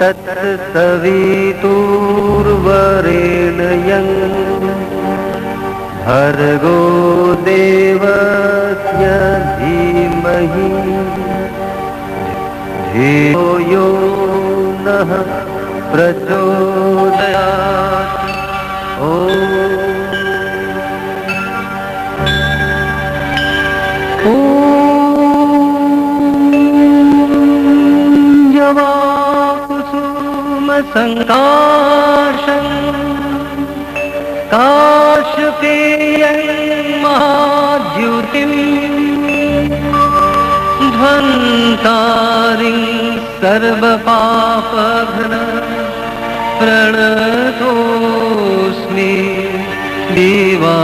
तत्सवितुर्वरेण्यं भर्गो देवस्य धीमहि धियो यो नः प्रचोदयात्। संकाशं काशपेयं महाद्युतिं ध्वन्तारिं सर्वपापघ्न प्रणतोऽस्मि दिवाकरम्।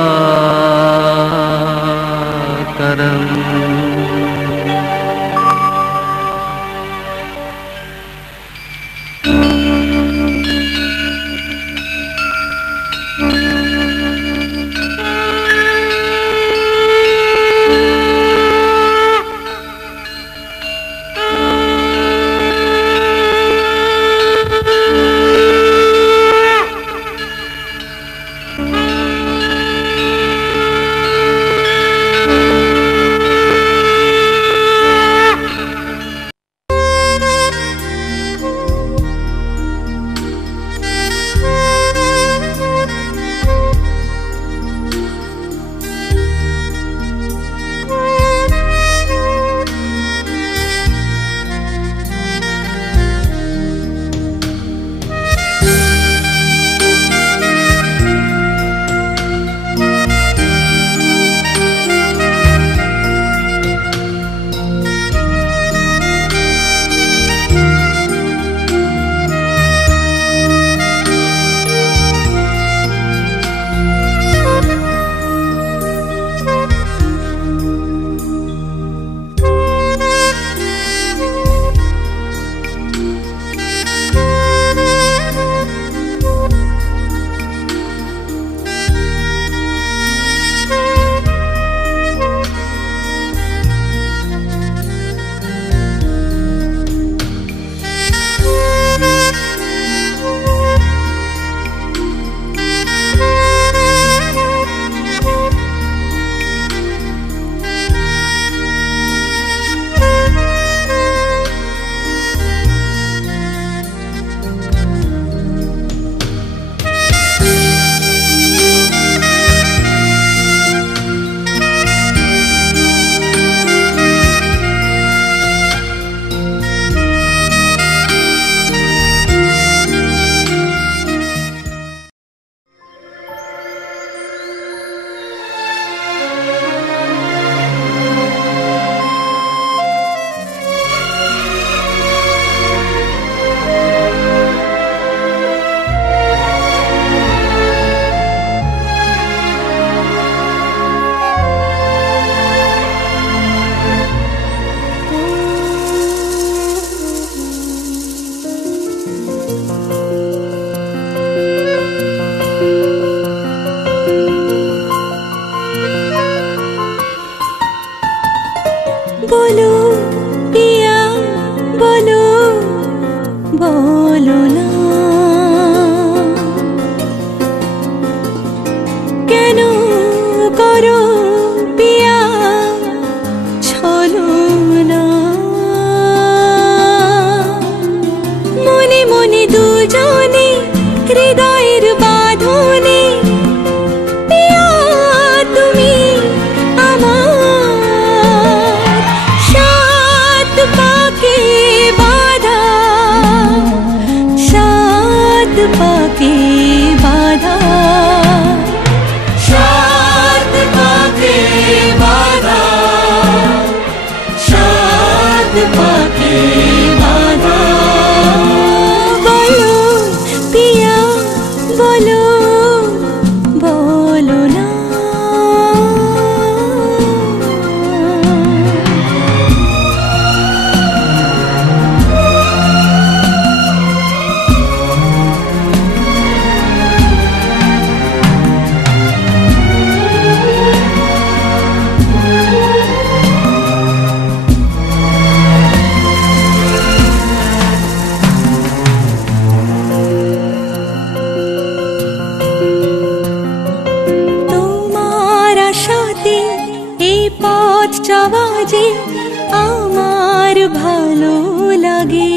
আগে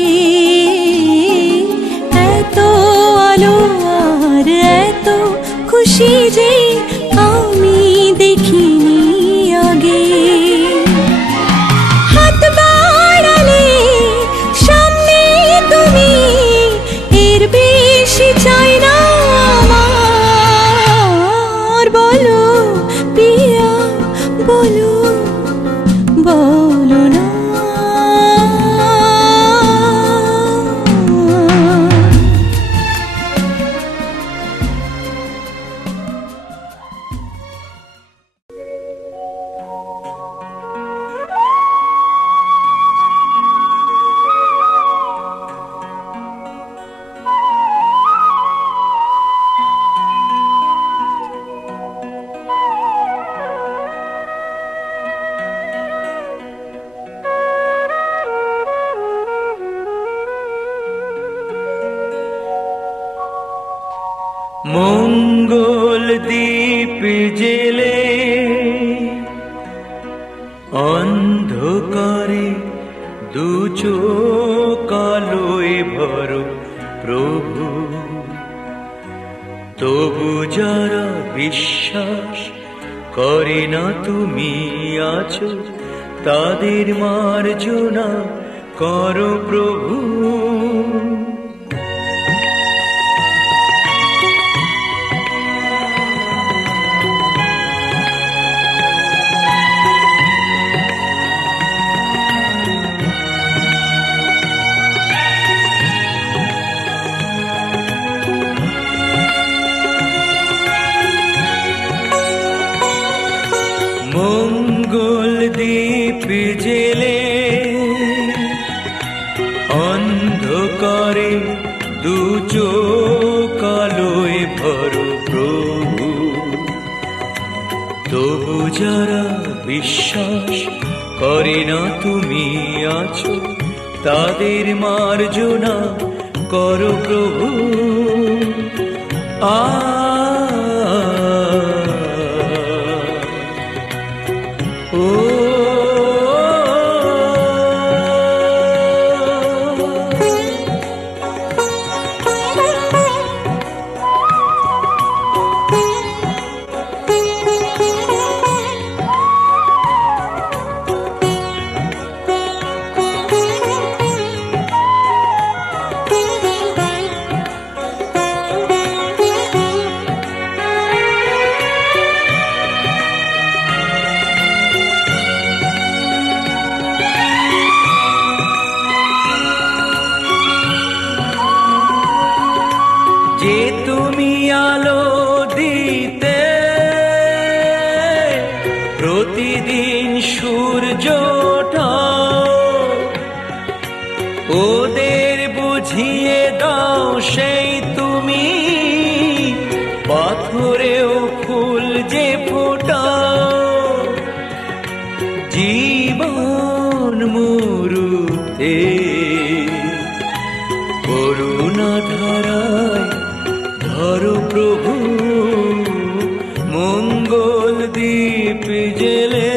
এত আলো আর এত খুশি যে আমি দেখিনি আগে। হাত বাড়ালে সামনে তুমি, এর বেশি চাই না আমার। বলো পিয়া বলো, বলো না। মঙ্গল দীপ জেলে অন্ধকারে দু চোখ আলোয় ভরো প্রভু, তবু যারা বিশ্বাস করে না তুমি আছো, তাদের মার্জনা করো প্রভু। মঙ্গল দীপ জেলে অন্ধকারে দু চোখ আলোয় ভরো প্রভু, তবু যারা বিশ্বাস করে না তুমি আছো, তাদের মার্জনা করো প্রভু। যে তুমি আলো দিতে প্রতিদিন সূর্য ওঠাও, ওদের বুঝিয়ে দাও সেই তুমি পাথরেও ফুল যে ফোটাও। জীবন মরুতে করুণা ধারায় ধরো প্রভু, মঙ্গল দীপ জেলে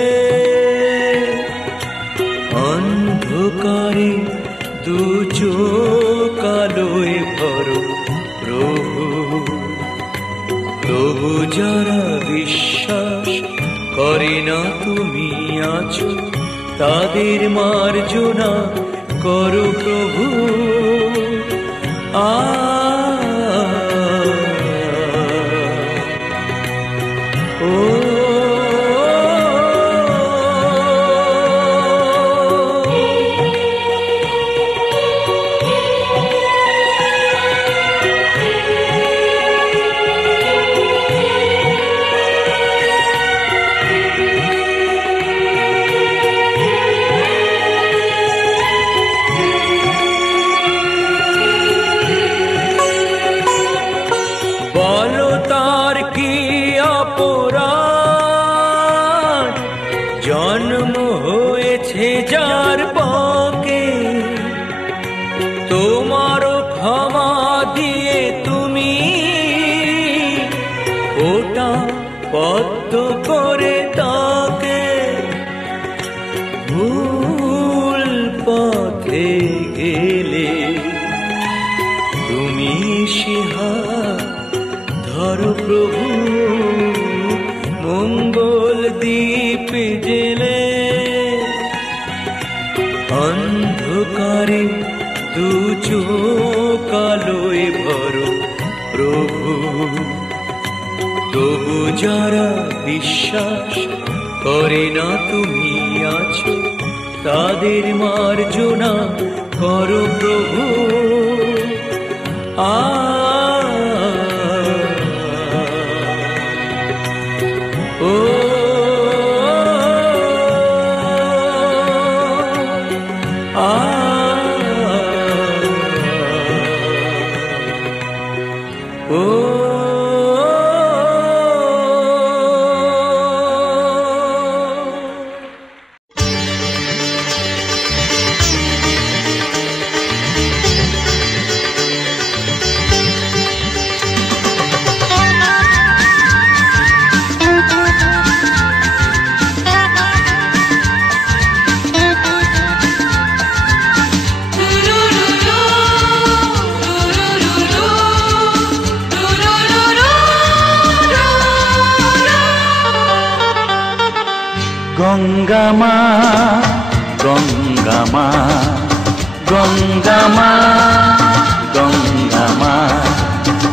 অন্ধকারে দু চোখ আলোয় ভরো প্রভু, তবু যারা বিশ্বাস করে না তুমি আছো, তাদের মার্জনা করো প্রভু। পথে গেলে তুমি হাত ধরো প্রভু, মঙ্গল দ্বীপ জেলে। অন্ধকারে দু চোখ আলোয় ভরো প্রভু, তবু যারা বিশ্বাস করে না তুমি আছো, তাদের মার্জনা করো প্রভু। ও গঙ্গা মা, গঙ্গা মা, গঙ্গা মা, গঙ্গা মা,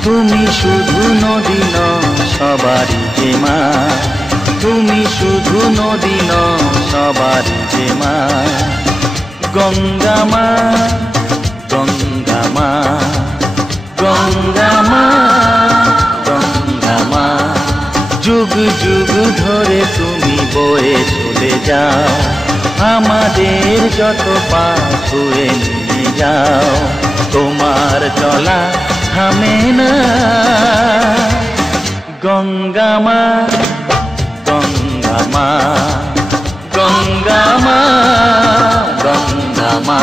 তুমি শুধু নদী নও সবারই যে মা, তুমি শুধু নদী নও সবারই যে মা। গঙ্গা মা, গঙ্গা মা, গঙ্গা মা, গঙ্গা মা, যুগ যুগ ধরে তুমি বয়ে চলে যাও, আমাদের যত পাপ ধুয়ে নিয়ে যাও। তোমার চলা থামে না। গঙ্গা মা, গঙ্গা মা, গঙ্গা মা, গঙ্গা মা।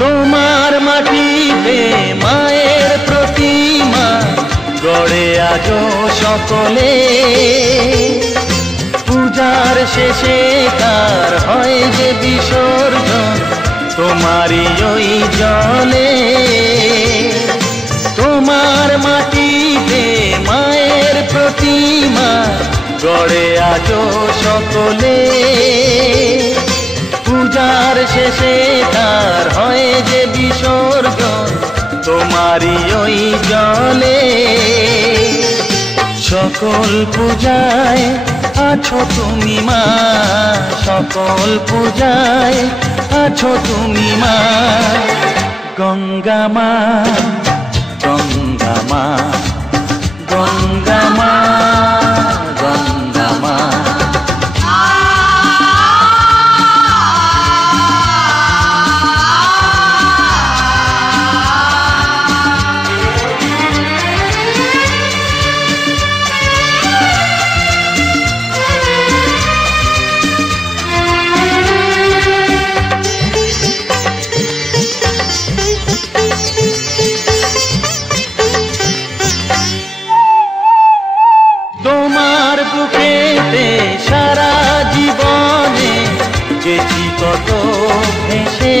তোমার মাটিতে মায়ের প্রতিমা গড়ে আজো সকলে, পূজার শেষে তার হয় যে বিসর্জন তোমারই ওই জলে। তোমার মাটিতে মায়ের প্রতিমা গড়ে আজো সকলে, পূজার শেষে তার হয় যে বিসর্জন তোমারই ওই জলে। সকল পূজায় আছো তুমি মা, সকল পূজায় আছো তুমি মা। গঙ্গা মা, গঙ্গা মা, গঙ্গা মা, গঙ্গা মা। তোমার বুকেতে সারা জীবনে গেছি কত ভেসে,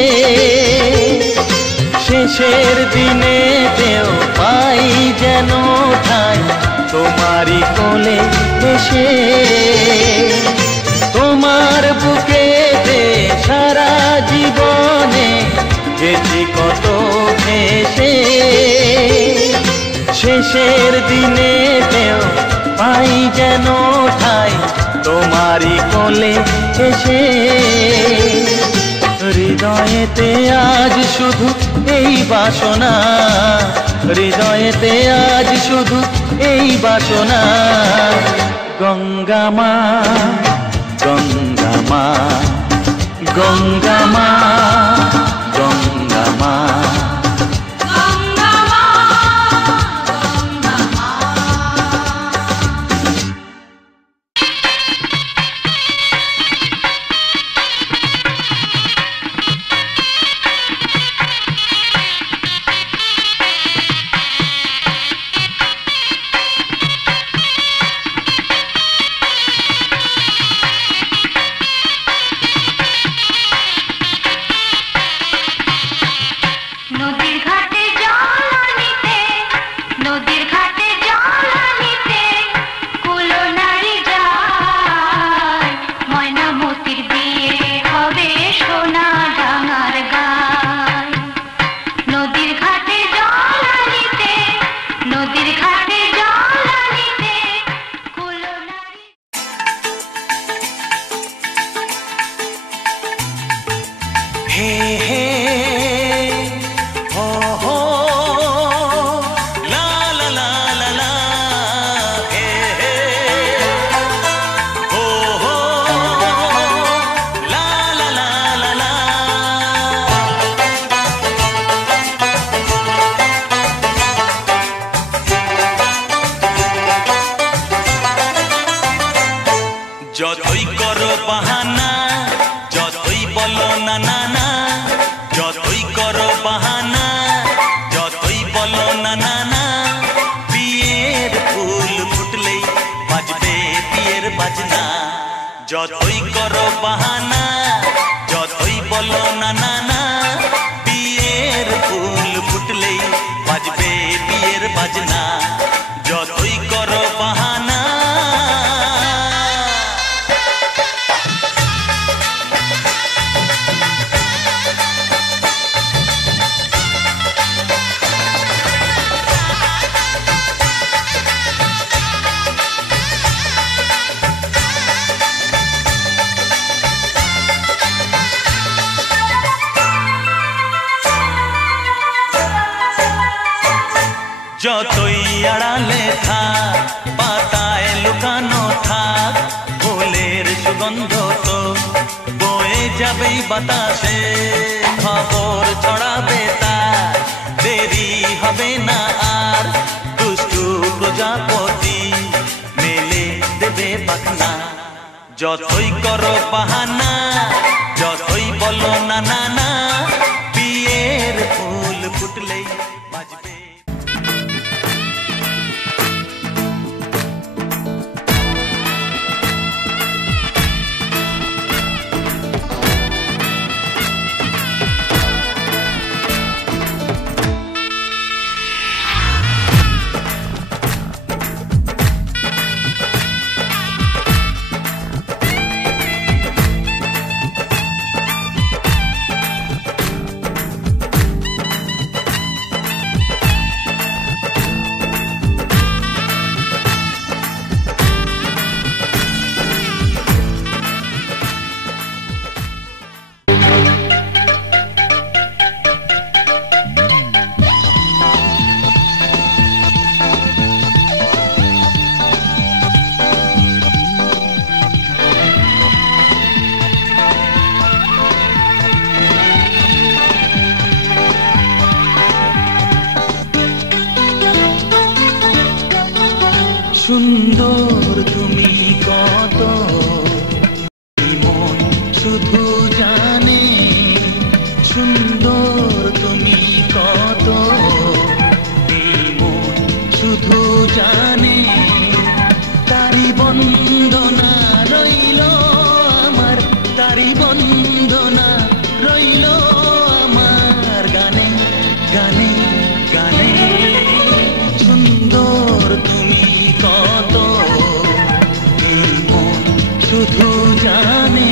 শেষের দিনেতেও পাই যেন ঠাই তোমারই কোলে এসে। তোমার বুকেতে সারা জীবনে গেছি কত ভেসে, শেষের দিনেতেও পাই যেন ঠাই তোমারই কোলে এসে। হৃদয়েতে আজ শুধু এই বাসনা, হৃদয়েতে আজ শুধু এই বাসনা। গঙ্গা মা, গঙ্গা মা, গঙ্গা মা, গঙ্গা মা। বাহানা, যতই বলো না না না, বিয়ের ফুল ফুটলেই বাজবে বিয়ের বাজনা, যতই করো বাহানা। যতই আড়ালে থাক, পাতায় লুকানো থাক, ফুলের সুগন্ধ তো বয়ে যাবেই বাতাসে, খবর ছড়াবে তার, দেরি হবে না আর, দুষ্টু প্রজাপতি মেলে দেবে পাখনা, যতই করো বাহানা, যতই বলো না না না, বিয়ের ফুল ফুটলেই বাজবে। সুন্দর তুমি কত, মন শুধু জানে, সুন্দর তুমি কত, মন শুধু জানে, তারি বন্দনা রইল আমার, তারি বন্দনা রইল আমার, গানে গানে গানে, সুন্দর তুমি কত, এই মন শুধু জানে।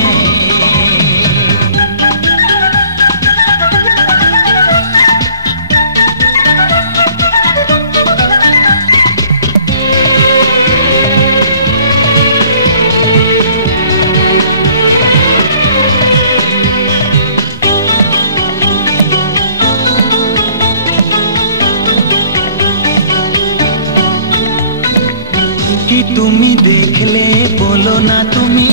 কি তুমি দেখলে বলো না তুমি,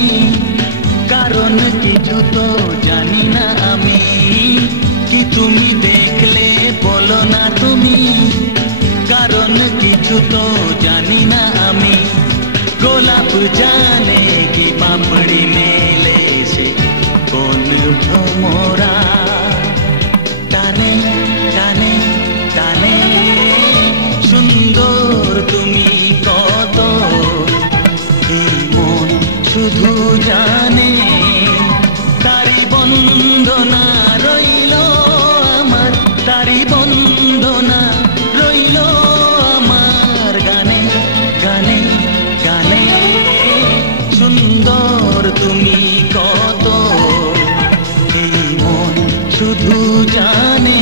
কারণ কিছু তো জানি না আমি, কি তুমি দেখলে বলো না তুমি, কারণ কিছু তো জানি না আমি, গোলাপ জানে কি পাপড়ি মেলে সে কোন ভ্রমরা, টানে টানে টানে, সুন্দর তুমি কত, মন শুধু জানে, তারি বন্দনা রইল আমার, তারি বন্দনা রইল আমার, গানে গানে গানে, সুন্দর তুমি কত, এই মন শুধু জানে।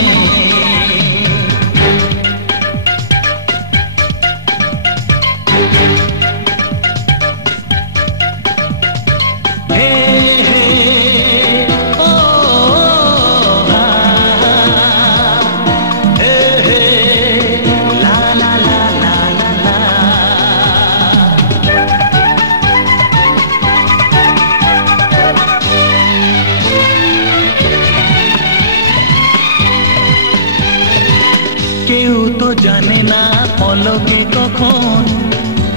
কেউ তো জানে না পলকে কখন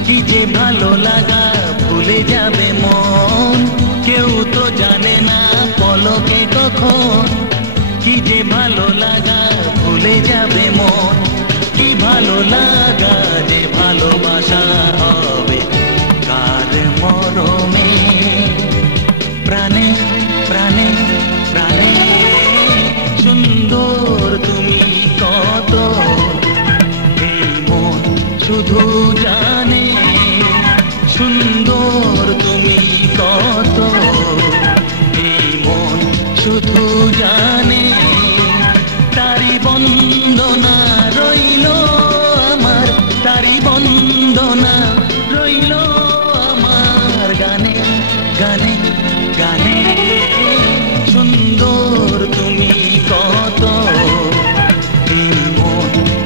কি যে ভালো লাগা ভুলে যাবে মন, কেউ তো জানে না পলকে কখন কি যে ভালো লাগা ভুলে যাবে মন, কি ভালো লাগা যে ভালোবাসা হবে কার মরমে, প্রাণে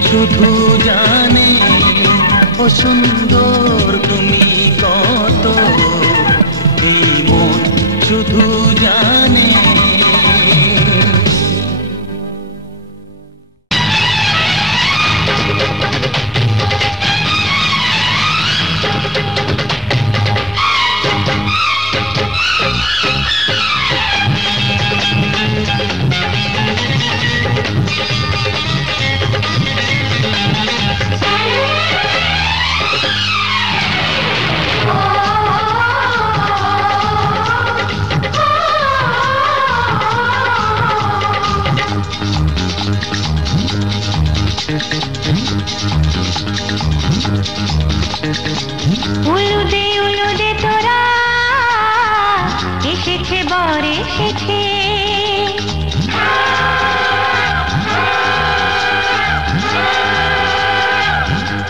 শুধু জানে ও সুন্দর তুমি কত, এই মন শুধু জানে। উলুদে উলুদে তোরা এসেছে বর এসেছে,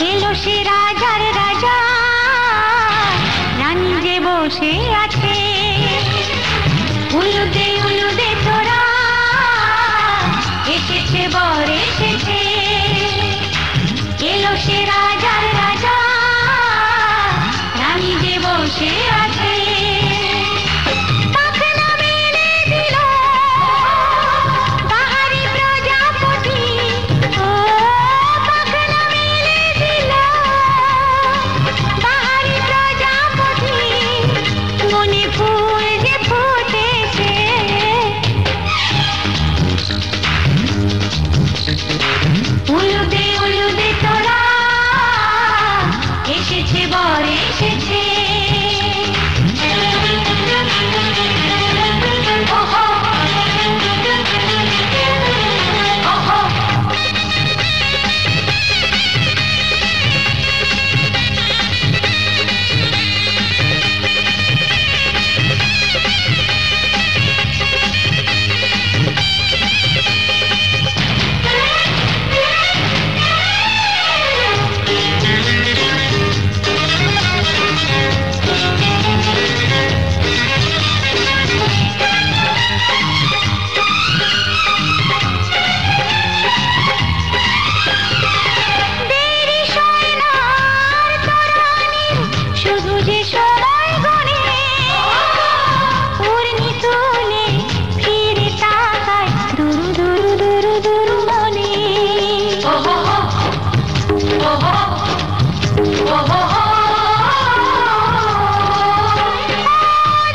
এলো সে রাজার রাজা, রানী যে বসে আছে। উলুদে উলুদে তোরা এসেছে বর এসেছে, এলো সে রাজার রাজা, রানী যে বসে আছে। পাখনা মেলে দিল বাহারি প্রজাপতি, ও পাখনা মেলে দিল বাহারি প্রজাপতি, মনে ফুল যে ফুটেছে। উলুদে উলুদে তোরা এসেছে বর এসেছে। ওহো ওহো দেরি সয় না আর তরানির, শুধু যে সময় গুনে পূর্ণি তুলে ফিরে তাকায় দুরু দুরু দুরু দুরু মনে।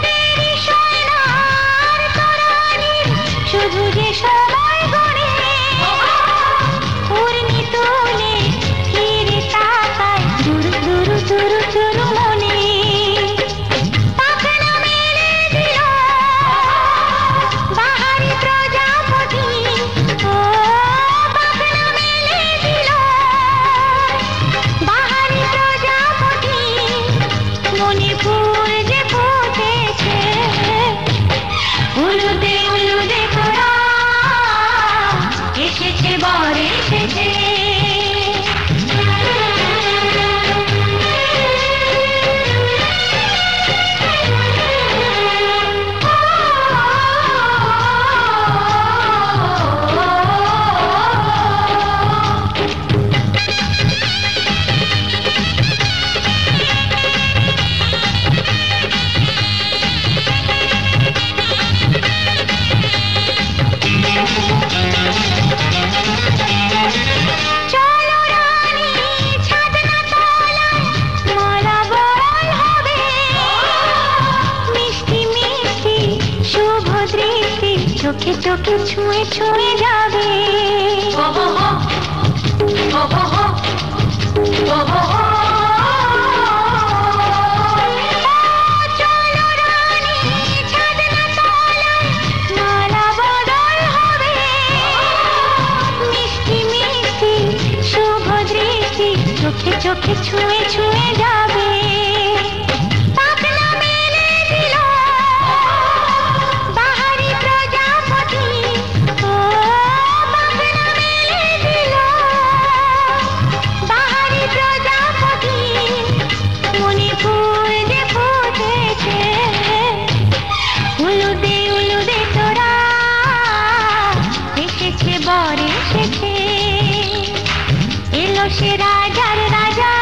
দেরি সয় না আর তরানির, শুধু যে সময় গুনে পূর্ণি তুলে ফিরে তাকায় দুরু দুরু দুরু দুরু মনে। পাখনা মেলে দিল বাহারি প্রজাপতি, ও পাখনা মেলে দিল বাহারি প্রজাপতি, মনে ফুল যে ফুটেছে। উলুদে উলুদে তোরা এসেছে বর এসেছে। চলো রানী ছাদনা তলায় মালা বরণ হবে, মিষ্টি মিষ্টি শুভ দৃষ্টি চোখে চোখে ছুঁয়ে ছুঁয়ে যাবে। চলো রানী ছাদনা তলায় মালা বদল হবে, মিষ্টি মিষ্টি শুভ দৃষ্টি চোখে চোখে ছুঁয়ে ছুঁয়ে যাবে। পাখনা মেলে দিল বাহারি প্রজাপতি, ও পাখনা মেলে দিল বাহারি প্রজাপতি, মনে ফুল যে ফুটেছে। উলুদে উলুদে তোরা এসেছে বর এসেছে। সে রাজার রাজা,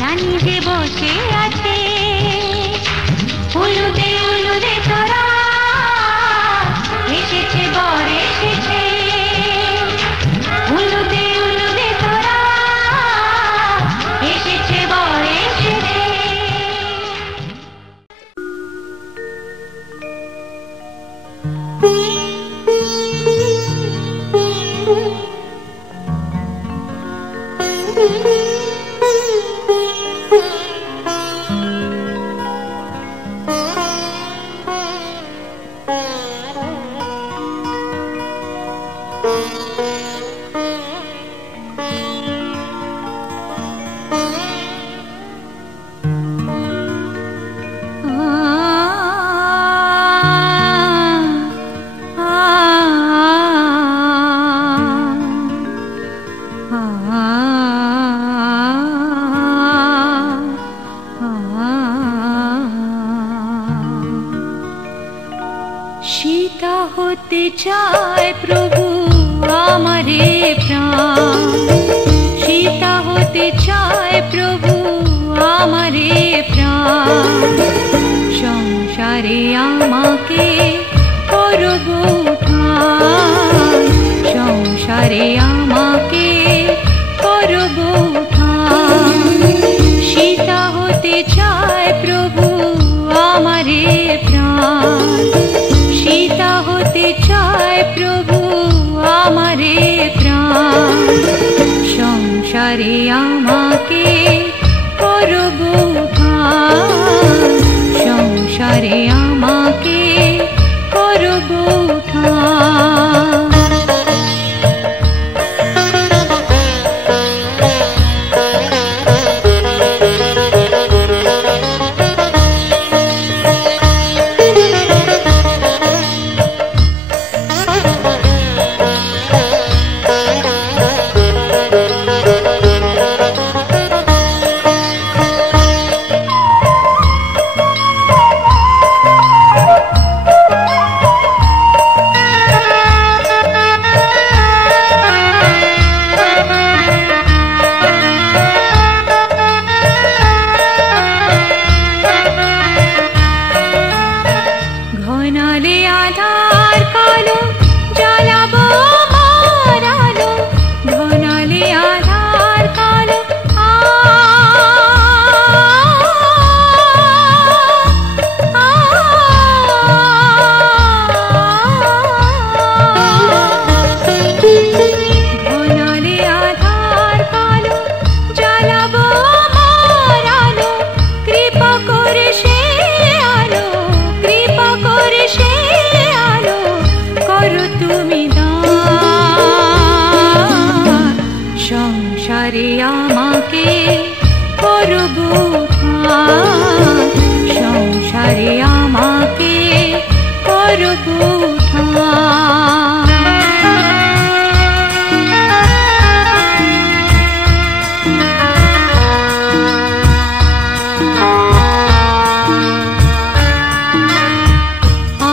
রানী যে বসে আছে। উলুদে উলুদে তোরা, এসেছে বর এসেছে। উলুদে উলুদে তোরা, এসেছে বর এসেছে। সীতা হতে চায় প্রভু আমারে প্রাণ, সীতা হতে চায় প্রভু আমারে প্রাণ। সংসারে আমাকে করব উঠান, সংসারে আমাকে করব উঠান। সীতা হতে চায় প্রভু আমারে প্রাণ, সীতা হতে চায় প্রভু আমারে প্রাণ। সংসারে আমাকে করব উঠান, সংসারে আমাকে করব উঠান। সংসারে আমাকে করব উঠান, সংসারে আমাকে করব উঠান।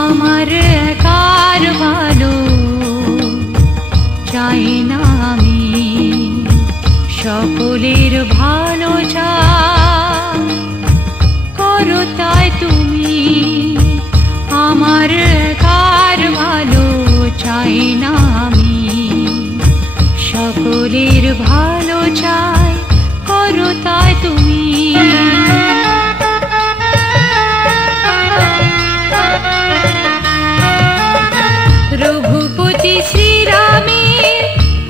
আমার একার ভালো চাই না আমি, সকলের ভালো চাই, করো তাই তুমি। আমার একার ভালো চাই না আমি, সকলের ভালো চাই, করো তাই তুমি। রঘুপতি শ্রীরামের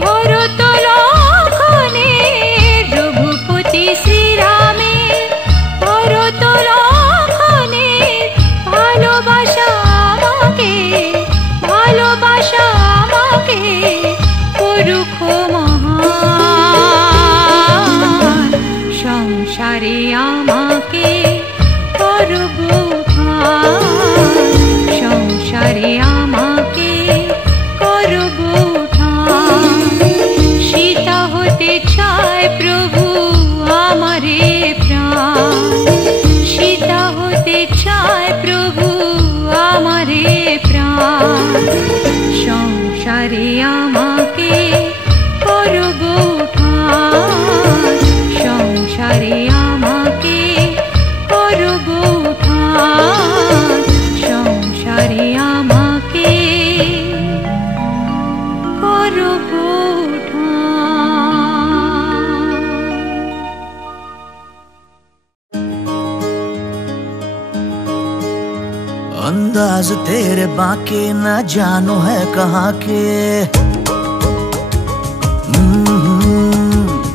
ভরত লক্ষণের, রঘুপতি শ্রীরামের ভরত লক্ষণের ভালোবাসা আমাকে, ভালোবাসা আমাকে করুক মহান। সংসারে আমাকে করব উঠান, সংসারে আমাকে করব উঠান। সীতা হতে চায় প্রভু আমারে প্রাণ, সীতা হতে চায় প্রভু আমারে প্রাণ। সংসারে আমাকে করব अंदाज तेरे बाके न जानो है कहाँ के।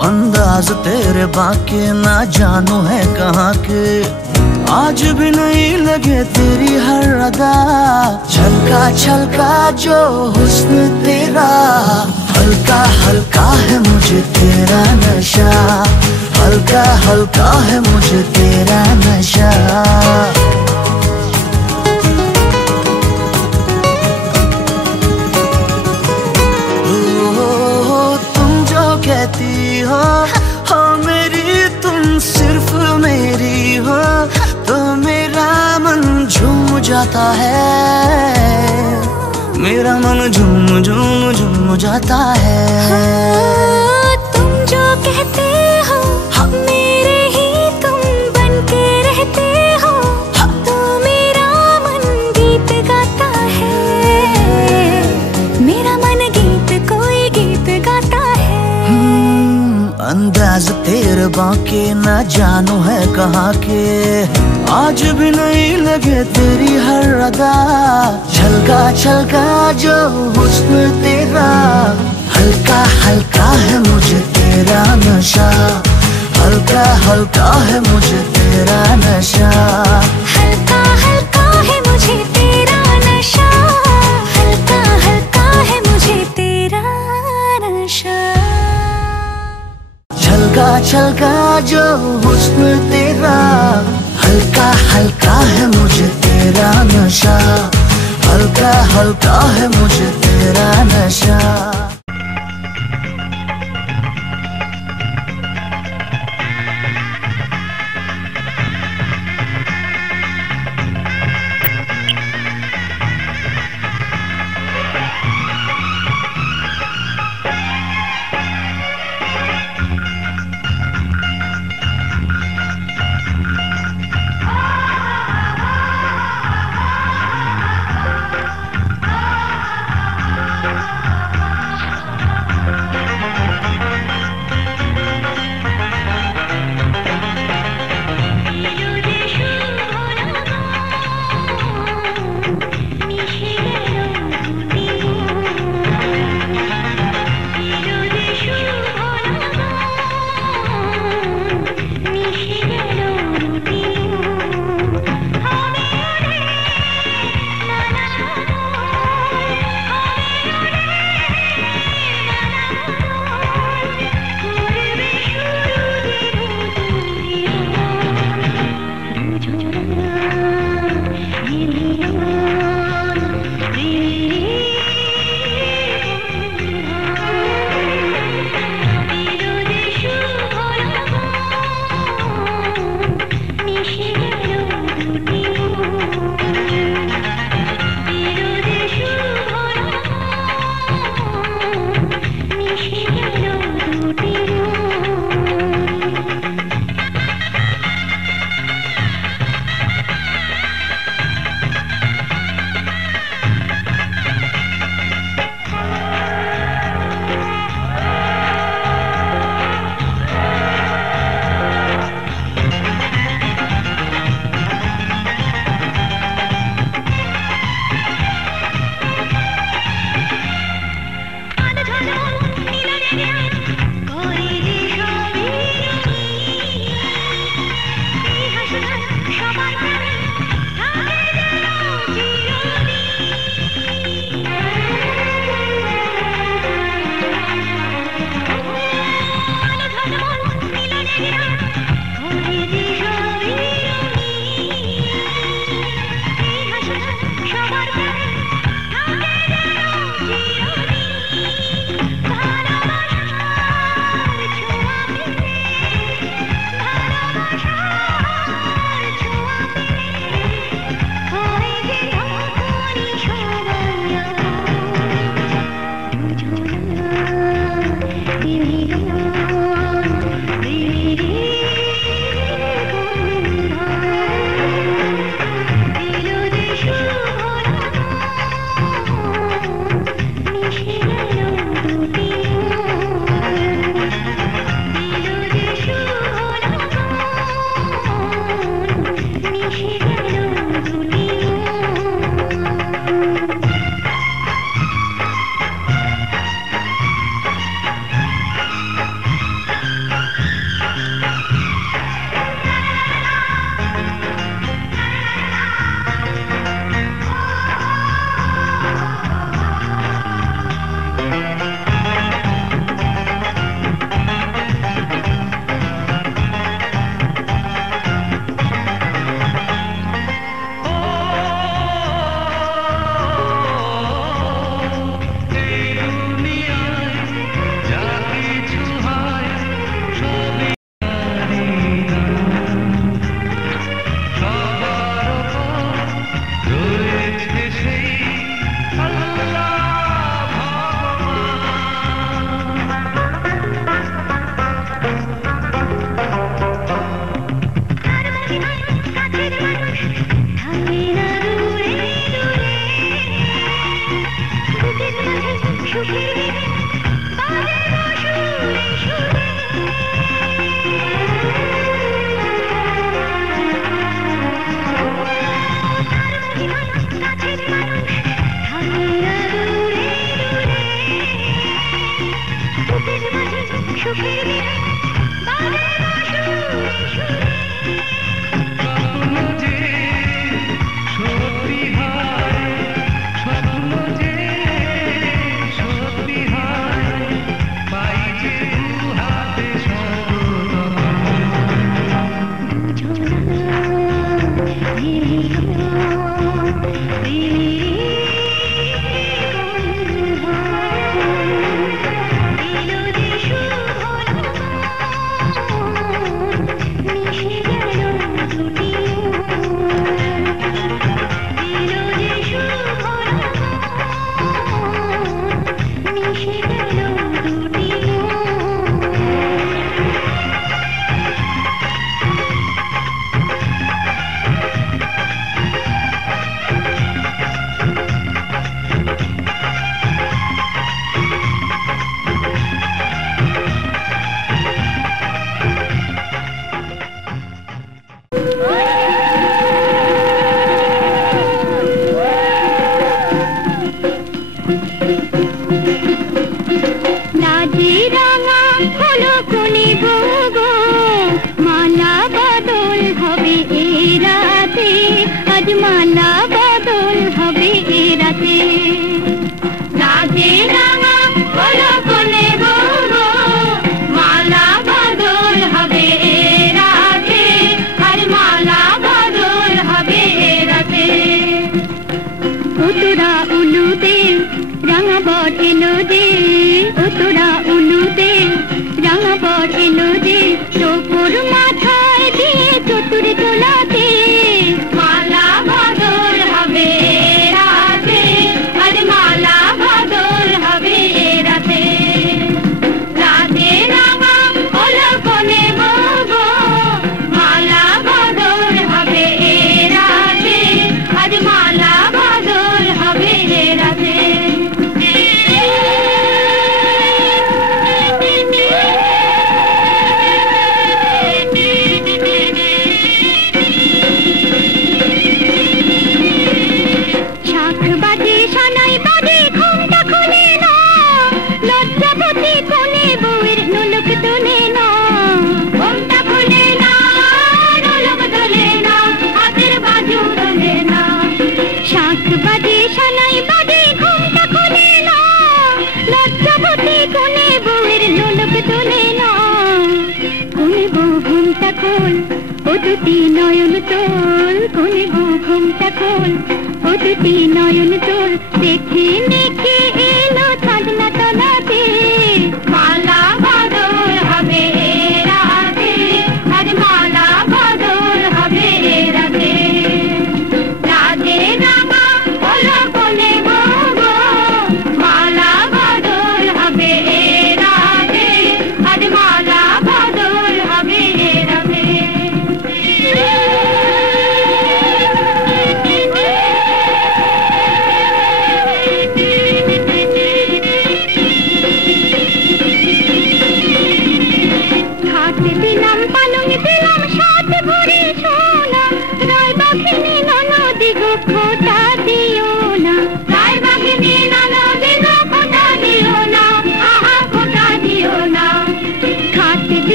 अंदाज तेरे बाके न जानो है कहाँ के। आज भी नहीं लगे तेरी हर अदा, छलका छलका जो हुस्न तेरा। हल्का हल्का है मुझे तेरा नशा, हल्का हल्का है मुझे तेरा नशा। कहती हो मेरी तुम सिर्फ मेरी हो, तो मेरा मन झूम जाता है, मेरा मन झूम झूम झूम जाता है। तुम जो कहते हो मेरे ही तुम बन के रहते हो, तो मेरा मन गीत गाता है, मेरा मन गीत कोई गीत गाता है। अंदाज तेरे बाके न जानो है कहाँ के। आज भी नहीं लगे तेरी हर अदा, छलका छलका जो हुस्न तेरा। हल्का हल्का है मुझे तेरा नशा, हल्का हल्का है मुझे तेरा नशा। हल्का हल्का है मुझे तेरा नशा, हल्का हल्का है मुझे तेरा नशा। छलका छलका जो हुस्न तेरा, हल्का हल्का है मुझे तेरा नशा, हल्का हल्का है मुझे तेरा नशा।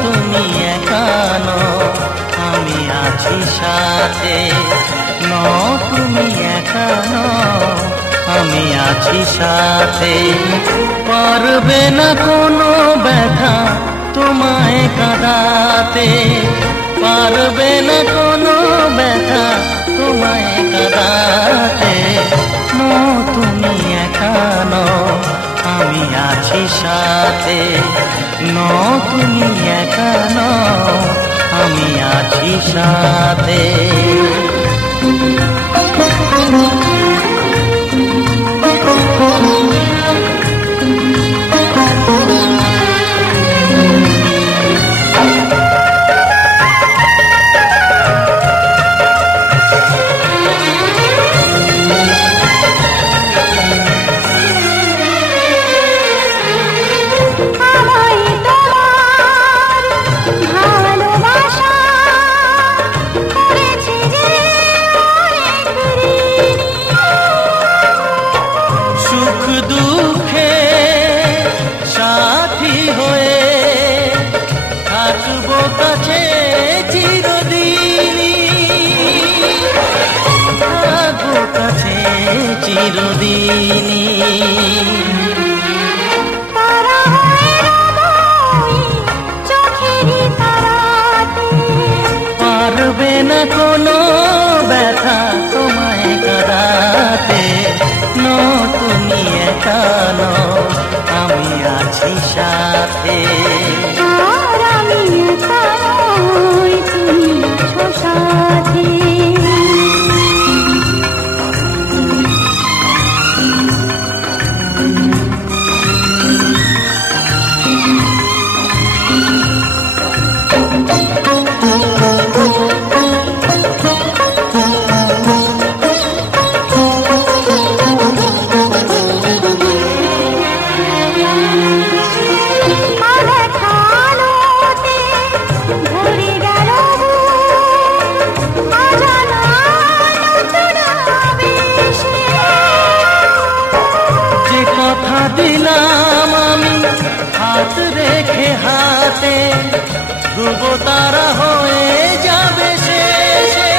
তুমি একা সাথে। ন তুমি একা নও, আমি আছি সাথে। পারবে না কোনো ব্যথা তোমায় কাঁদাতে, পারবে না কোনো ব্যথা তোমায় কাঁদাতে। ন তুমি একা নও, আমি আছি সাথে। ন তুমি একা নও, আমি আছি সাথে। চিরদিনী পারবে না কোনো ব্যথা তোমায় কাঁদাতে। ন তুমি একা নও, আমি আছি সাথে। আমি একা নই, তুমি আছো সাথে। দিলাম আমি হাত রেখে হাতে, ধ্রুব তারা হয়ে যাবে শেষে,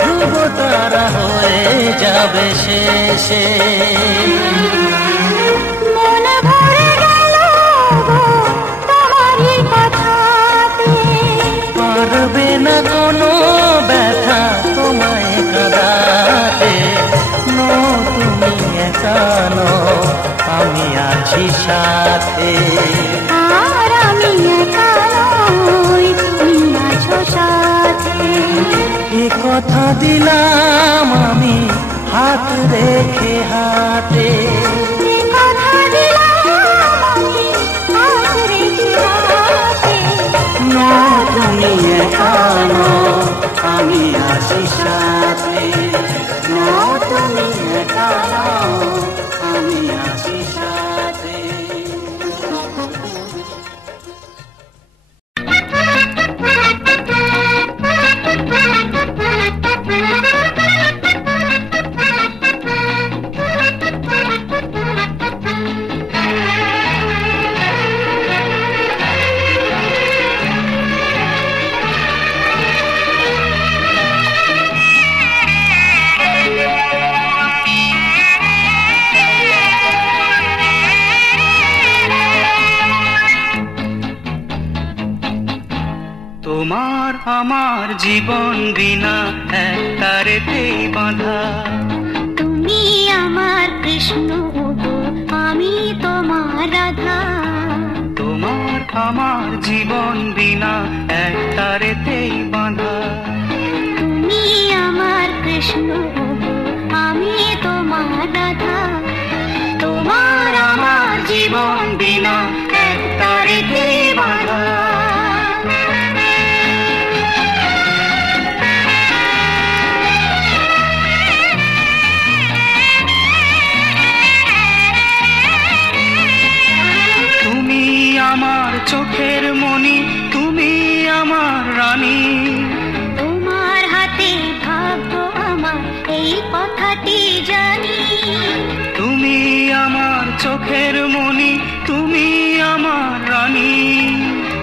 ধ্রুব তারা হয়ে যাবে শেষে। মন ভরে গেল তোমারই কথাতে, পারবে না কোনো ব্যথা তোমায় কাঁদাতে। ন তুমি একা নও, আমি আছি সাথে। আর আমি একা নই, তুমি আছো সাথে। এ কথা দিলাম আমি হাত রেখে হাতে, এ কথা দিলাম আমি হাত রেখে হাতে। ন তুমি একা নও, আমি আছি সাথে। ন তুমি একা নও, আমি আছি সাথে। তোমার আমার জীবন বিনা এক তারেতেই বাঁধা। তুমি আমার কৃষ্ণ, আমি তোমার রাধা। তোমার আমার জীবন বিনা এক তারেতেই বাঁধা। তুমি আমার কৃষ্ণ, আমি তোমার রাধা। তোমার আমার জীবন বিনা এক তারেতেই বাঁধা। আমার চোখের মণি, তুমি আমার রানী। তোমার হাতে ভাগ্য আমার, এই কথাটি জানি। তুমি আমার চোখের মণি, তুমি আমার রানী।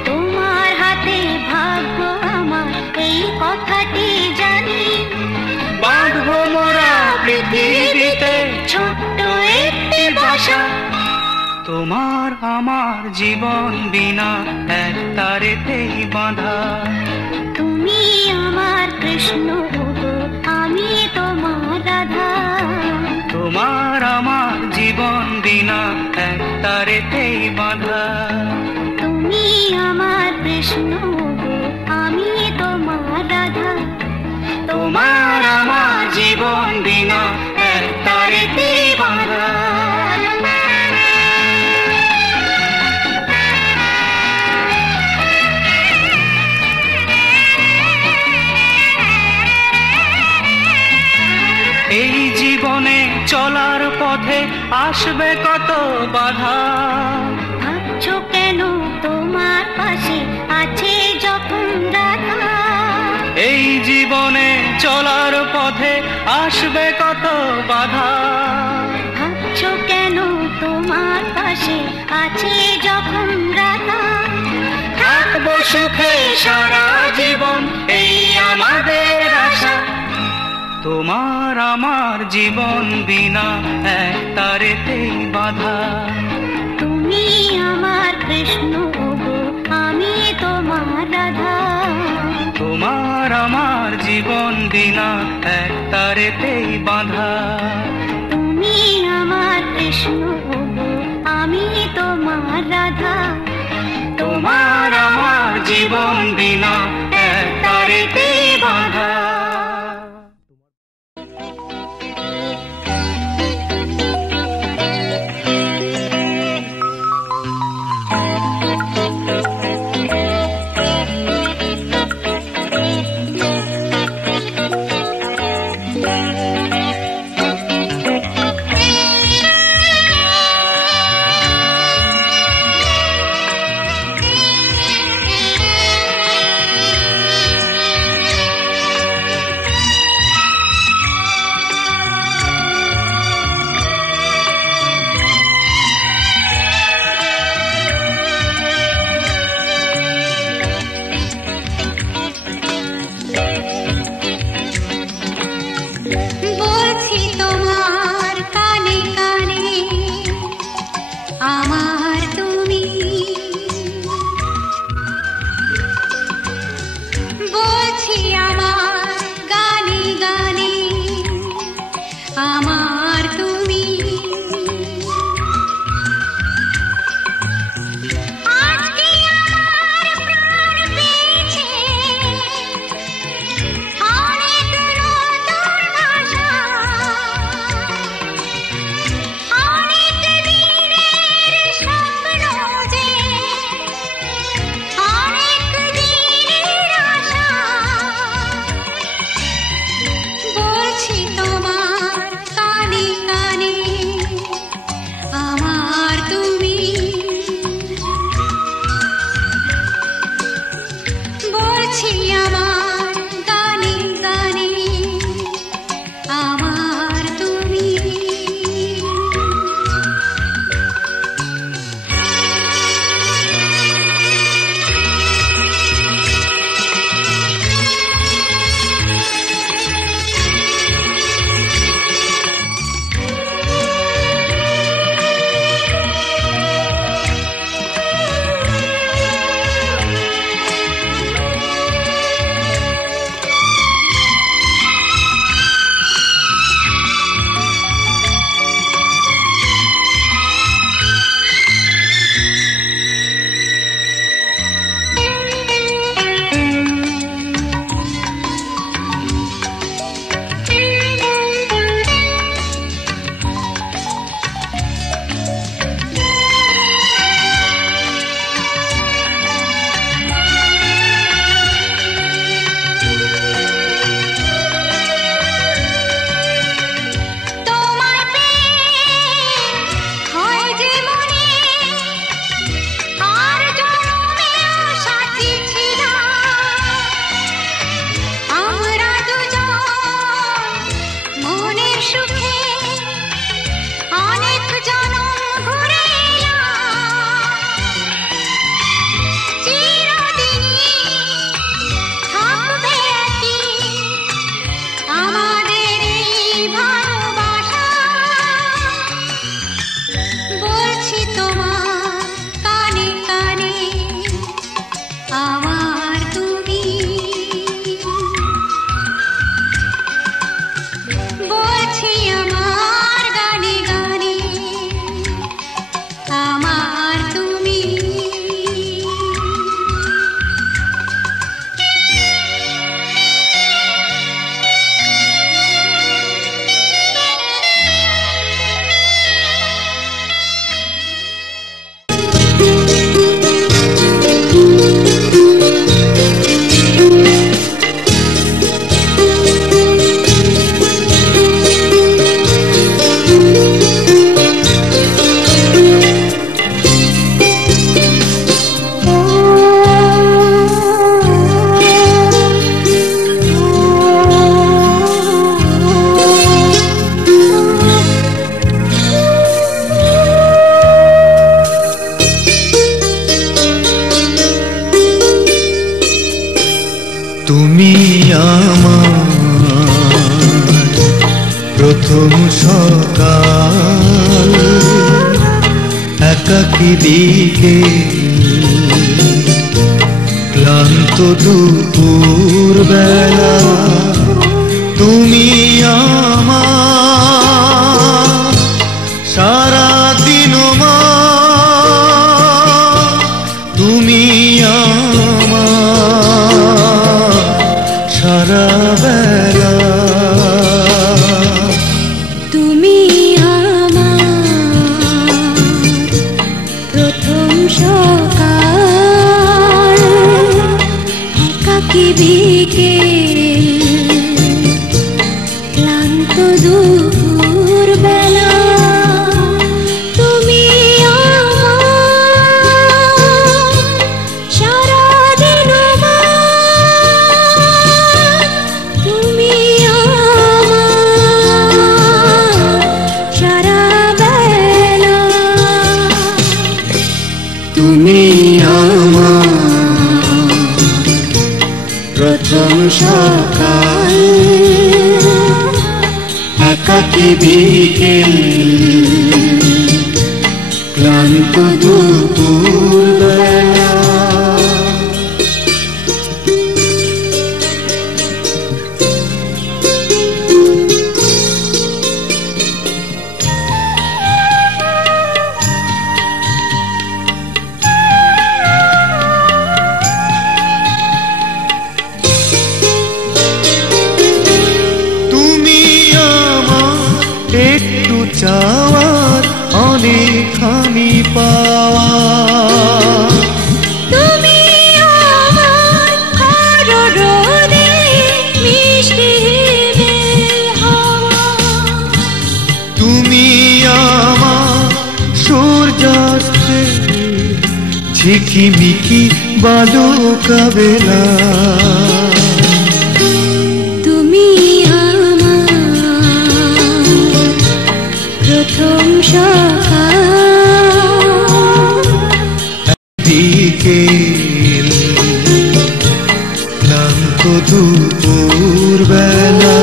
তোমার হাতে ভাগ্য আমার, আশা। তোমার আমার জীবন বিনা এক তারেতেই বাঁধা। তুমি আমার কৃষ্ণ গো, আমি তোমার রাধা। তোমার আমার জীবন বিনা এক তারেতেই বাঁধা। তুমি আমার কৃষ্ণ গো, আমি তোমার রাধা। তোমার আমার জীবন বিনা এক তারেতেই বাঁধা। এই জীবনে চলার পথে আসবে কত বাধা। ভাবছো কেন তোমার পাশে আছে যখন রাধা। এই জীবনে চলার পথে আসবে কত বাধা। ভাবছো কেন তোমার পাশে আছে যখন রাধা। থাকবো সুখে সারা জীবন এই আমাদের আশা। তোমার আমার জীবন বিনা এক তারেতেই বাঁধা। তুমি আমার কৃষ্ণ গো, আমি তোমার রাধা। তোমার আমার জীবন বিনা এক তারেতেই বাঁধা। তুমি আমার কৃষ্ণ গো, আমি তোমার রাধা। তোমার আমার জীবন বিনা এক তারেতেই বাঁধা। তুমি আমার প্রথম সকাল, একাকী দিকে ক্লান্ত দুপুর বেলা, তুমি আমার সারাদিন মা, তুমি আমার সারা বেলা। তুমি আমার প্রথম সকাল, একাকী বিকেল, ক্লান্ত দুপুর বেলা, তুমি আমার সারাদিন মা, তুমি আমার সারা বেলা। তুমি আমার প্রথম সকাল, একাকী বিকেল, ক্লান্ত দুপুর বেলা। একটু চাওয়ার অনেকখানি পাওয়া, তুমি আমার রোদে মিষ্টি বেল হাওয়া, তুমি আমার সূর্যাস্তে ঝিকিমিকি বালুকা বেলা, তুমি প্রথম সকাল, বিকেল, ক্লান্ত দুপুর বেলা।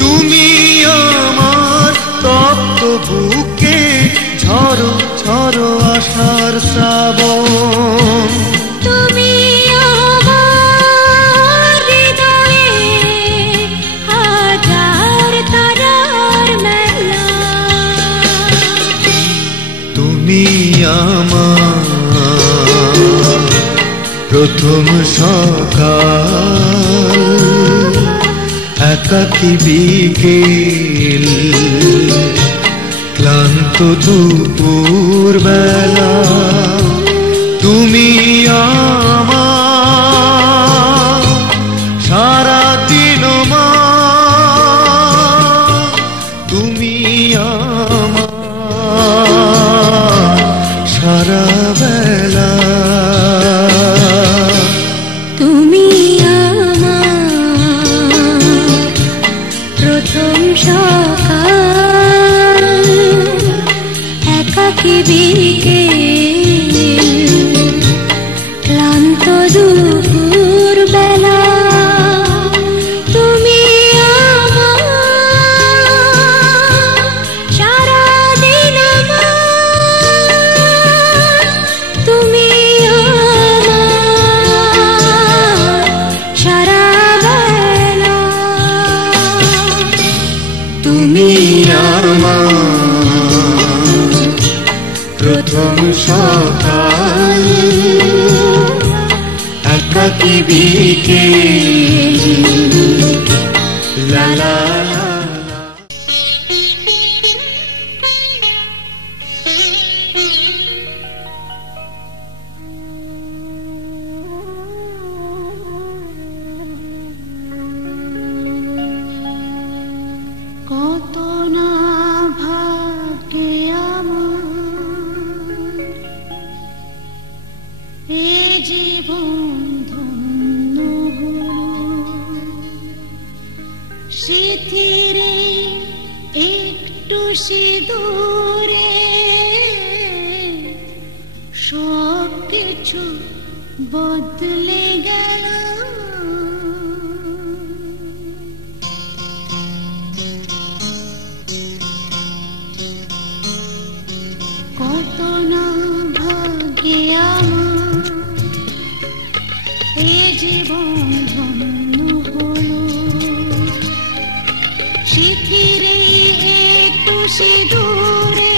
তুমি আমার তপ্ত বুকে ঝড়ো ঝড়ো আশার শ্রাবণ, তুমি আমার হৃদয়ে হাজার তারার মেলা, তুমি আমার প্রথম সকাল, একাকী বিকেল, ক্লান্ত দুপুর বেলা, তুমি আমার সারাদিন মা, তুমি আমার সারা বেলা। তুমি আমার প্রথম সকাল, একাকী বিকেল, ক্লান্ত দুপুর বেলা, তুমি আমার সারাদিন মা, তুমি আমার সারা বেলা। তুমি আমার প্রথম সকাল, একাকী বিকেল, লা লা লা। জীবন ধন্য হলো স্মৃতির একটু সিঁদুরে সব কিছু বদলে গেল কত না ভাগ্যে আমার এ জীবন ধন্য হলো স্মৃতির একটু সিঁদুরে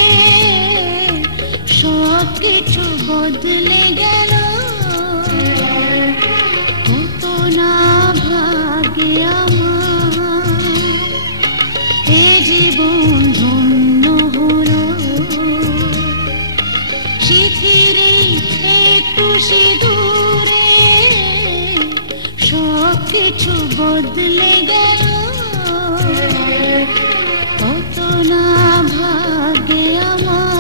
সব কিছু বদলে গেল কত না ভাগ্যে আমার এ জীবন ধন্য হলো স্মৃতির একটু সিঁদুরে সব কিছু বদলে গেল কত না ভাগ্যে আমার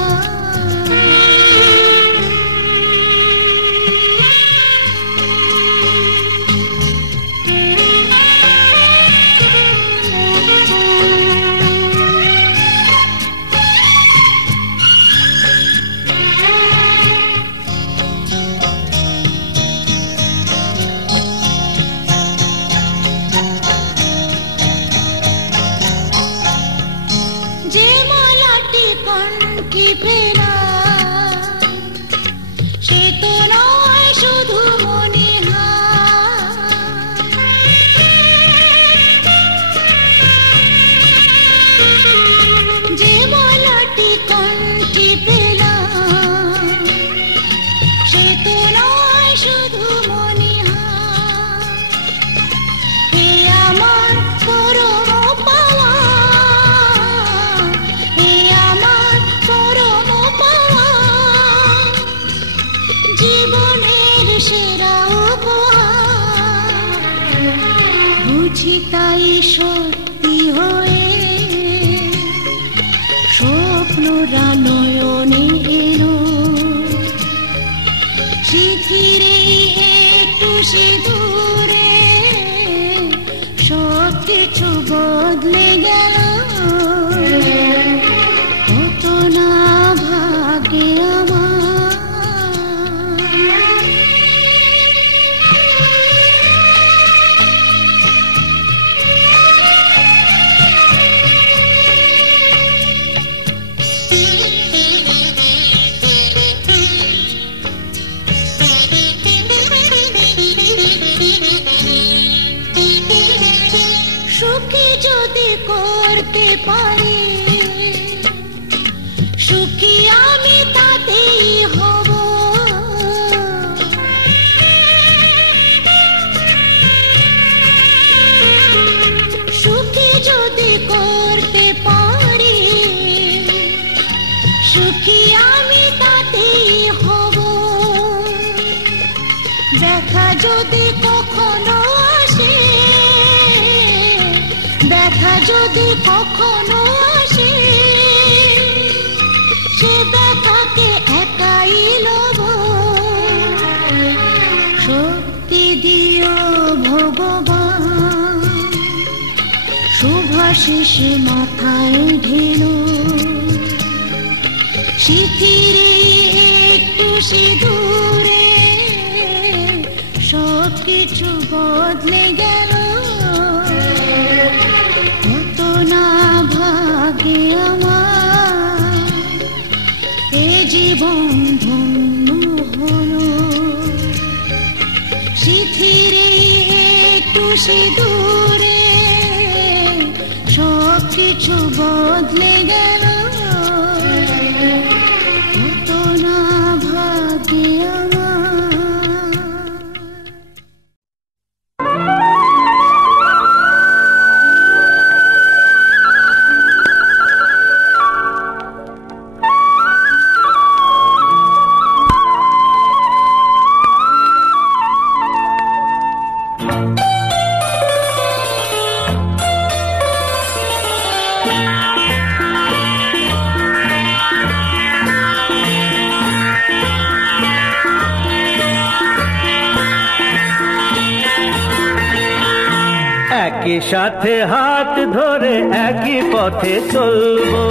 তাই সত্যি হয়ে স্বপ্নরা নয়নে এলো স্মৃতির একটু সিঁদুরে সব কিছু বদলে গেল কত না ভাগ্যে আমার সুখী যদি করতে পারি সুখী আমি তাতেই হব সুখী যদি করতে পারি সুখী আমি তাতেই হব দেখা যদি কখনো আসে দেখা যদি কখনো আসে সে দেখাকে একাই লব শক্তি দিও ভগবান শুভাশিস মাথায় ঢেলো স্মৃতির একটু সিঁদুরে সব কিছু বদলে গেল কত না ভাগ্যে আমার এ জীবন ধন্য হলো স্মৃতির একটু সিঁদুরে সব কিছু বদলে গেল কত না ভাগ্যে আমার একই সাথে হাত ধরে একই পথে চলবো,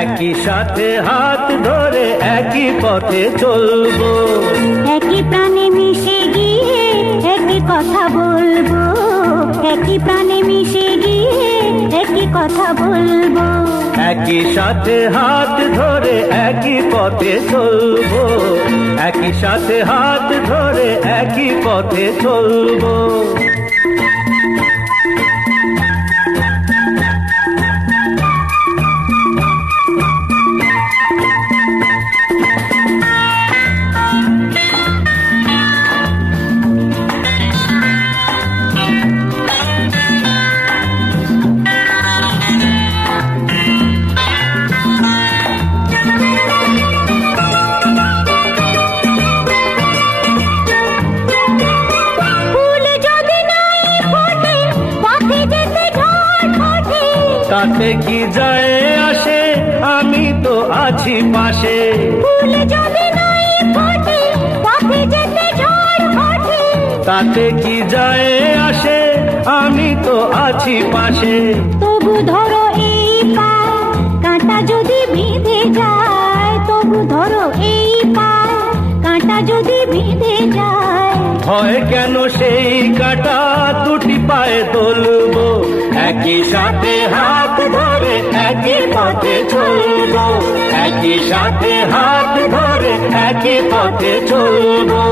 একই সাথে হাত ধরে একই পথে চলবো, একই প্রাণে মিশে গিয়ে একই কথা বলবো, একই প্রাণে মিশে গিয়ে একই কথা বলবো, একই সাথে হাত ধরে একই পথে চলবো, একই সাথে হাত ধরে একই পথে চলবো। তাতে কি যায় আসে, আমি তো আছি পাশে। ফুল যদি নাই ফোটে পথে যেতে ঝড় ওঠে, তাতে কি যায় আসে, আমি তো আছি পাশে। তবু ধরো এই পায় কাঁটা যদি বিঁধে যায়, তবু ধরো এই পায় কাঁটা যদি বিঁধে যায়, ভয় কেন সেই কাঁটা দুটি পায়ে তুলবো, একই সাথে হাত ধরে একই পথে চলবো, একই সাথে হাত ধরে একই পথে চলবো।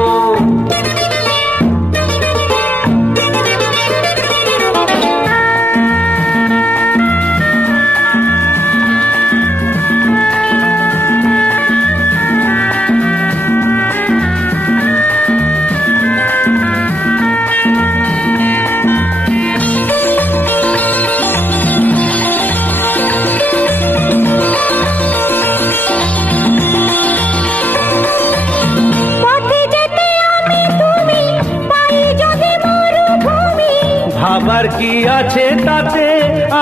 ভাবার কি আছে তাতে,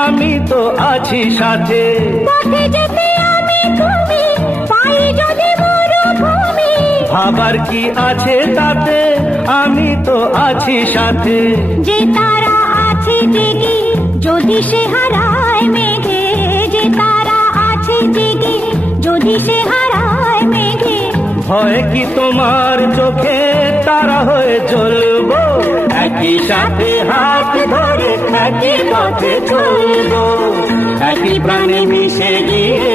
আমি তো আছি সাথে। পথে যেতে আমি তুমি পাই যদি মরুভূমি, ভাবার কি আছে তাতে, আমি তো আছি সাথে। যে তারা আছে জেগে যদি সে হারায় মেঘে, যে তারা আছে জেগে যদি সে হারায় মেঘে, ভয় কি তোমার চোখে তারা হয়ে চলবো, একই সাথে হাত ধরে একই পথে চলবো, একই প্রাণে মিশে গিয়ে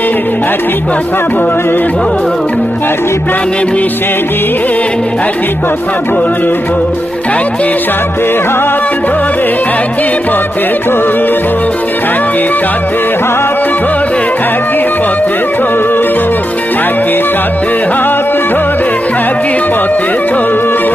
একই কথা বলবো, একই প্রাণে মিশে গিয়ে একই কথা বলবো, একই সাথে হাত ধরে একই পথে চলবো, একই সাথে হাত ধরে একই পথে চলবো, একই সাথে হাত ধরে একই পথে চলবো।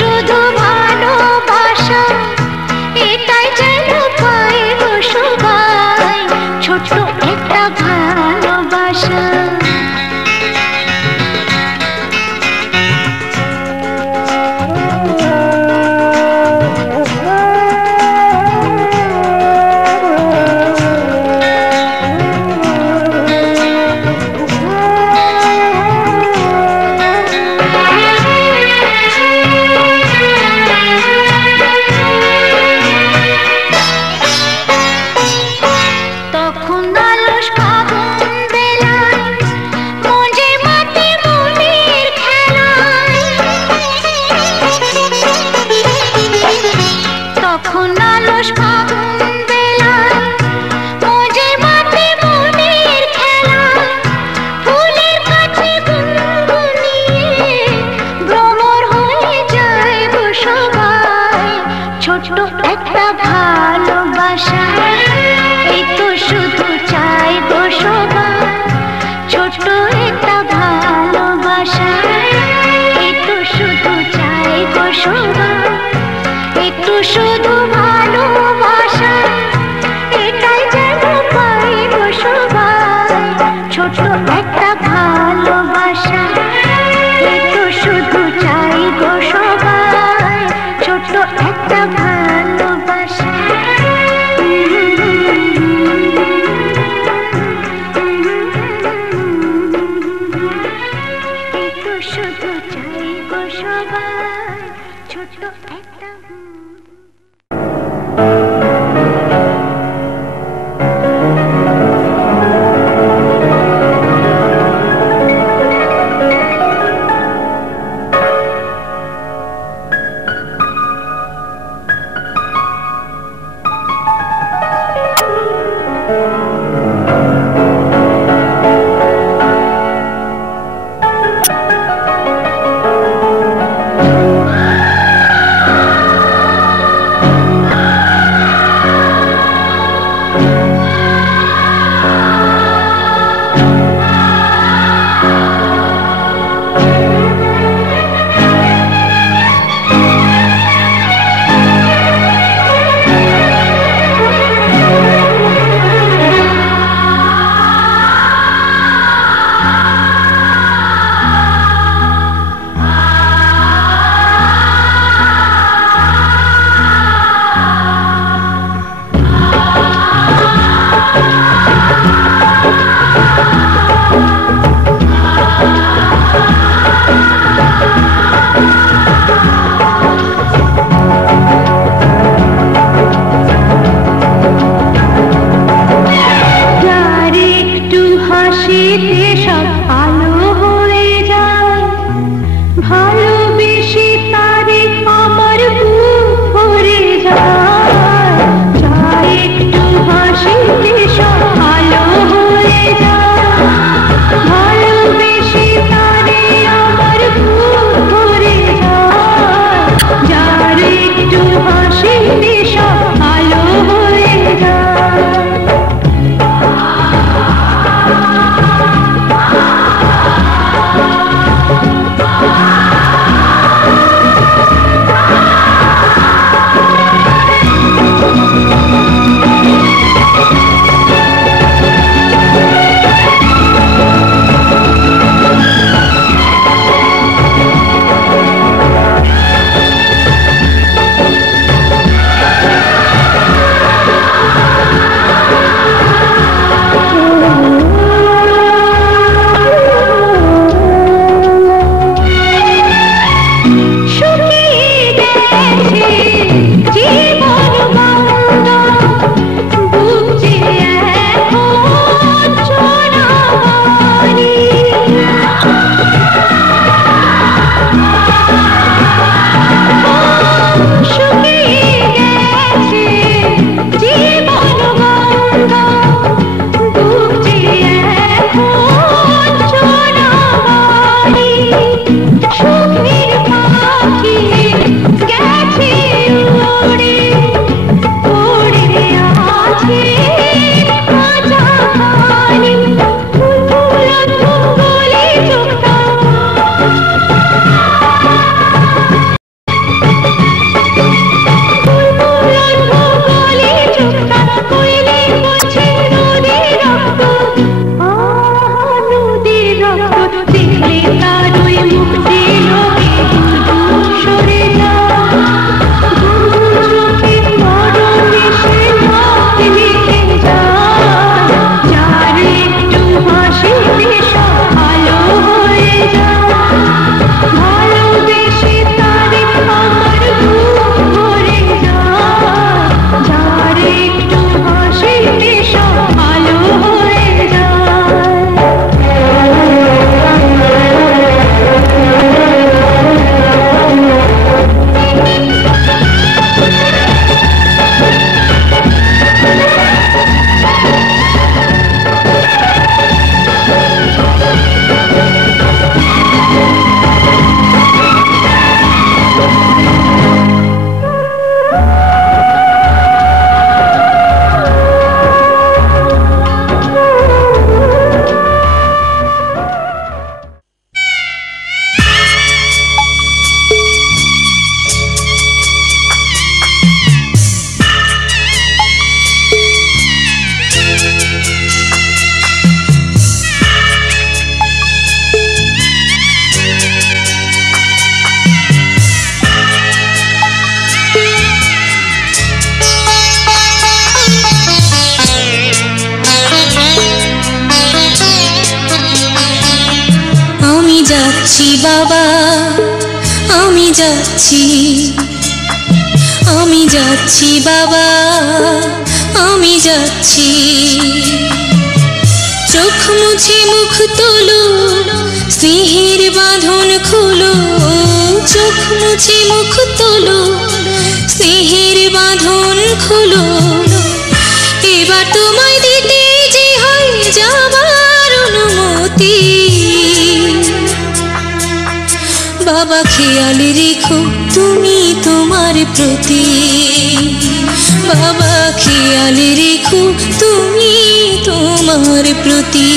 শুধু ভালোবাসা, এটাই যেন পাই গো সবাই, ছোট্ট একটা ভালোবাসা। ছোট্ট একটা ভালোবাসা, এই তো শুধু চাই গো সবাই, ছোট্ট একটা ভালোবাসা, এই তো শুধু চাই গো সবাই, একটু শুধু ভালোবাসা, এটাই যেন পাই গো সবাই, ছোট্ট একটা ভালোবাসা, এই তো শুধু চাই গো সবাই, ছোট্ট একটা ভালোবাসা। এই তো শুধু চাই গো সবাই, ছোট্ট একটা বাবা আমি যাচ্ছি, আমি যাচ্ছি বাবা আমি যাচ্ছি। চোখ মুছে মুখ তোলো, স্নেহের বাঁধন খোলো, চোখ মুছে মুখ তোলো, স্নেহের বাঁধন খোলো। এবার তোমায় দিতে যে হয় যাবার অনুমতি। বাবা খেয়াল রেখো তুমি তোমার প্রতি, বাবা খেয়াল রেখো তুমি তোমার প্রতি।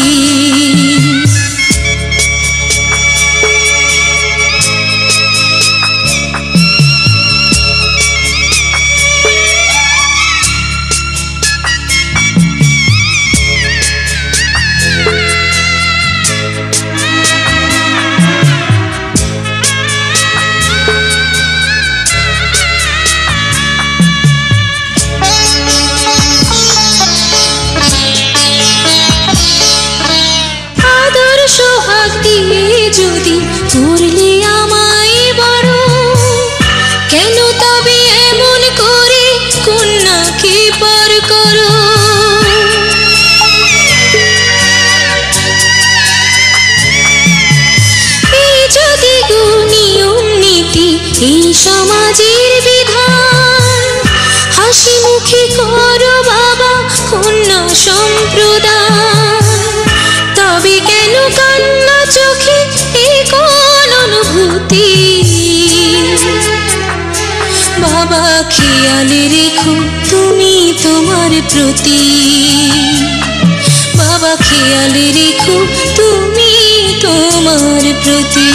যদি করলে আমায় বড়, কেন তবে এমন করে কন্যাকে পর করো। এই যদি নিয়ম নীতি এই সমাজের বিধান, হাসি মুখে করো বাবা কন্যা সম্প্রদান। তবে কেন কান্না চোখে এই কোন অনুভূতি। বাবা খেয়াল রেখো তুমি তোমার প্রতি, বাবা খেয়াল রেখো তুমি তোমার প্রতি।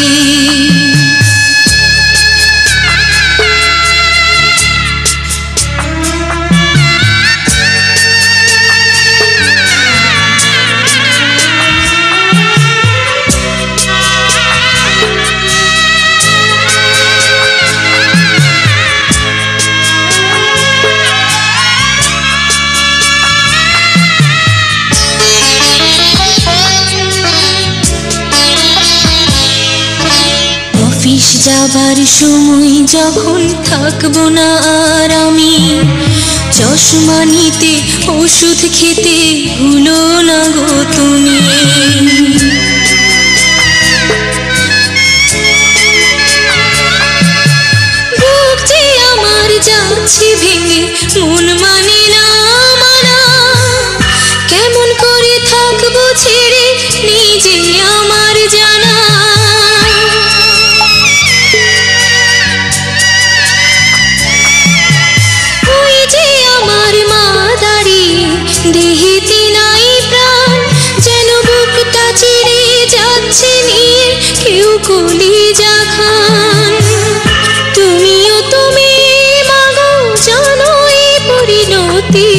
অফিস যাবার সময় যখন থাকবো না আর আমি, চশমা নিতে ওষুধ খেতে ভুলো না গো তুমি। বুক যে আমার যাচ্ছে ভেঙে মন মানে না মানা, কেমন করে থাকবো ছেড়ে নিজে আমার জানা। দেহেতে নাই প্রাণ, যেন বুকটা চিরে যাচ্ছে নিয়ে কেউ কলিজা খান। তুমিও তুমি মাগো জানো এই পরিণতি।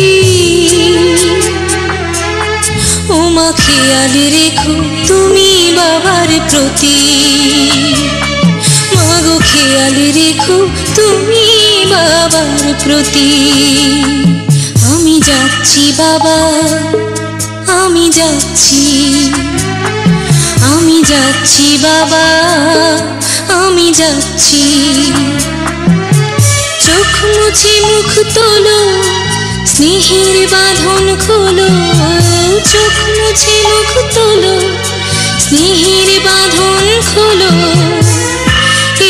ওমা খেয়াল রেখো তুমি বাবার প্রতি, মাগো খেয়াল রেখো তুমি বাবার প্রতি। আমি যাচ্ছি বাবা আমি যাচ্ছি, আমি যাচ্ছি বাবা আমি যাচ্ছি। চোখ মুছে মুখ তোলো, স্নেহের বাঁধন খোলো, চোখ মুছে মুখ তোলো, স্নেহের বাঁধন খোলো।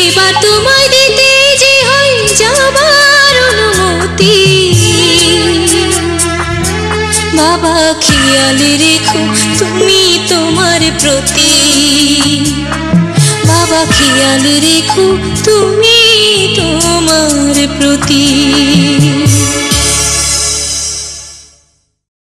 এবার তোমায় দিতে যে হয় যাবার অনুমতি। বাবা খেয়াল রেখো তুমি তোমার প্রতি, বাবা খেয়াল রেখো তুমি তোমার প্রতি।